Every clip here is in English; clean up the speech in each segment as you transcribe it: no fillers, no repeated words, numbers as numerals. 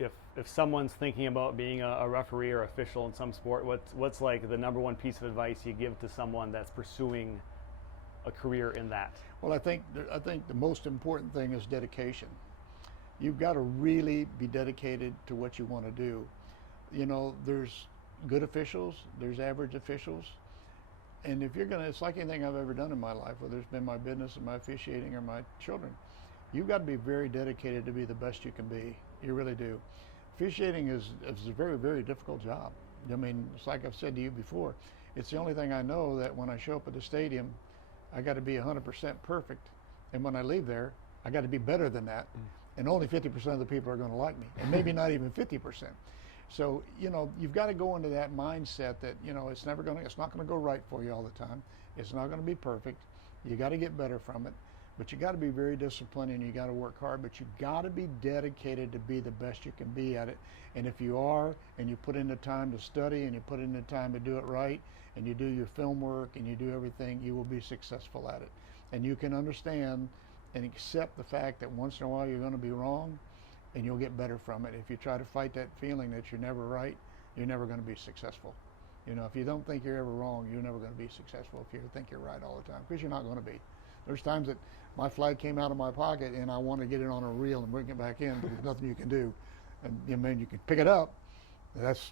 if someone's thinking about being a referee or official in some sport, what's like the number one piece of advice you give to someone that's pursuing a career in that? Well, I think the most important thing is dedication. You've got to really be dedicated to what you want to do. You know, there's good officials, there's average officials, and if you're gonna, it's like anything I've ever done in my life, whether it's been my business or my officiating or my children, you've got to be very dedicated to be the best you can be. You really do. Officiating is a very, very difficult job. I mean, it's like I've said to you before, it's the only thing I know that when I show up at the stadium, I got to be 100% perfect, and when I leave there, I got to be better than that, and only 50% of the people are going to like me, and maybe not even 50%. So, you know, you've got to go into that mindset that, you know, it's not going to go right for you all the time. It's not going to be perfect. You got to get better from it, but you got to be very disciplined and you got to work hard, but you got to be dedicated to be the best you can be at it. And if you are, and you put in the time to study and you put in the time to do it right, and you do your film work and you do everything, you will be successful at it. And you can understand and accept the fact that once in a while you're going to be wrong, and you'll get better from it. If you try to fight that feeling that you're never right, you're never going to be successful. You know, if you don't think you're ever wrong, you're never going to be successful if you think you're right all the time, because you're not going to be. There's times that my flag came out of my pocket and I want to get it on a reel and bring it back in, but there's nothing you can do. And I mean, you can pick it up. That's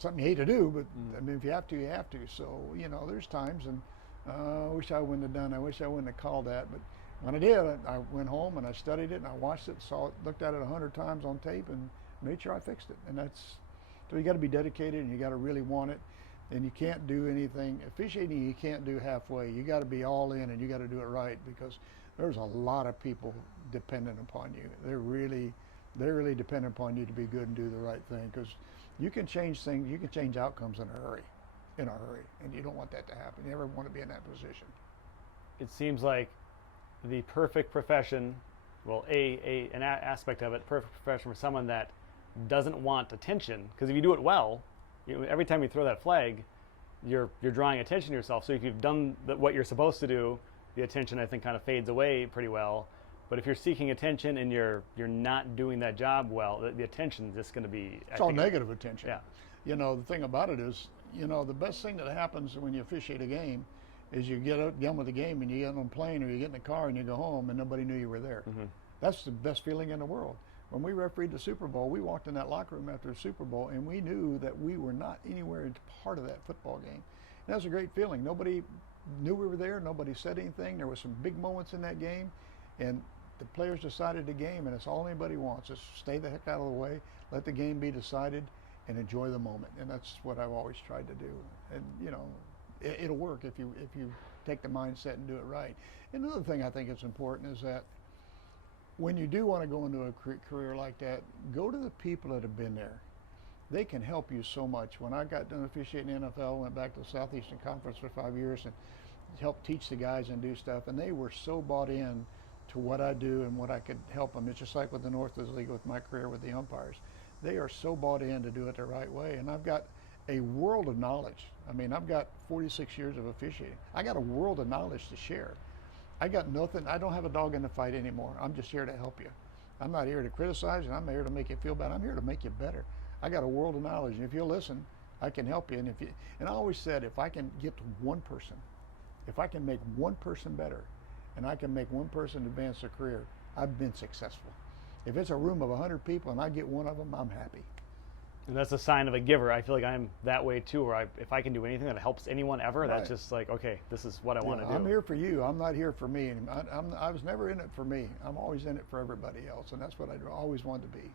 something you hate to do, but I mean, if you have to, you have to. So, you know, there's times, and I wish I wouldn't have done. I wish I wouldn't have called that, but when I did, I went home and I studied it and I watched it, saw it, looked at it 100 times on tape, and made sure I fixed it. And that's, so you got to be dedicated and you got to really want it, and you can't do anything officiating. You can't do halfway. You got to be all in, and you got to do it right, because there's a lot of people dependent upon you. They're really dependent upon you to be good and do the right thing, because you can change things. You can change outcomes in a hurry, and you don't want that to happen. You never want to be in that position. It seems like the perfect profession, well, an aspect of it, perfect profession for someone that doesn't want attention, because if you do it well, every time you throw that flag, you're drawing attention to yourself. So if you've done what you're supposed to do, the attention, I think, kind of fades away pretty well. But if you're seeking attention and you're not doing that job well, the attention is just going to be, it's all negative attention. Yeah. You know, the thing about it is, you know, the best thing that happens when you officiate a game is you get done with the game and you get on a plane or you get in the car and you go home and nobody knew you were there. That's the best feeling in the world. When we refereed the Super Bowl, we walked in that locker room after the Super Bowl and we knew that we were not anywhere part of that football game. And that was a great feeling. Nobody knew we were there. Nobody said anything. There were some big moments in that game, and the players decided the game, and it's all anybody wants is stay the heck out of the way, let the game be decided, and enjoy the moment. And that's what I've always tried to do. And, you know, it'll work if you take the mindset and do it right. Another thing I think is important is that when you do want to go into a career like that, go to the people that have been there. They can help you so much. When I got done officiating the NFL, went back to the Southeastern Conference for 5 years and helped teach the guys and do stuff, and they were so bought in to what I do and what I could help them. It's just like with the Northwoods League with my career with the umpires. They are so bought in to do it the right way, and I've got a world of knowledge. I mean, I've got 46 years of officiating. I got a world of knowledge to share. I got nothing. I don't have a dog in the fight anymore. I'm just here to help you. I'm not here to criticize, and I'm here to make you feel bad. I'm here to make you better. I got a world of knowledge, and if you'll listen, I can help you. And I always said, if I can get to one person, if I can make one person better, and I can make one person advance their career, I've been successful. If it's a room of 100 people and I get one of them, I'm happy. And that's a sign of a giver. I feel like I'm that way too, where if I can do anything that helps anyone ever, Right. That's just like, okay, this is what I want to do. I'm here for you. I'm not here for me. I was never in it for me. I'm always in it for everybody else, and that's what I always wanted to be.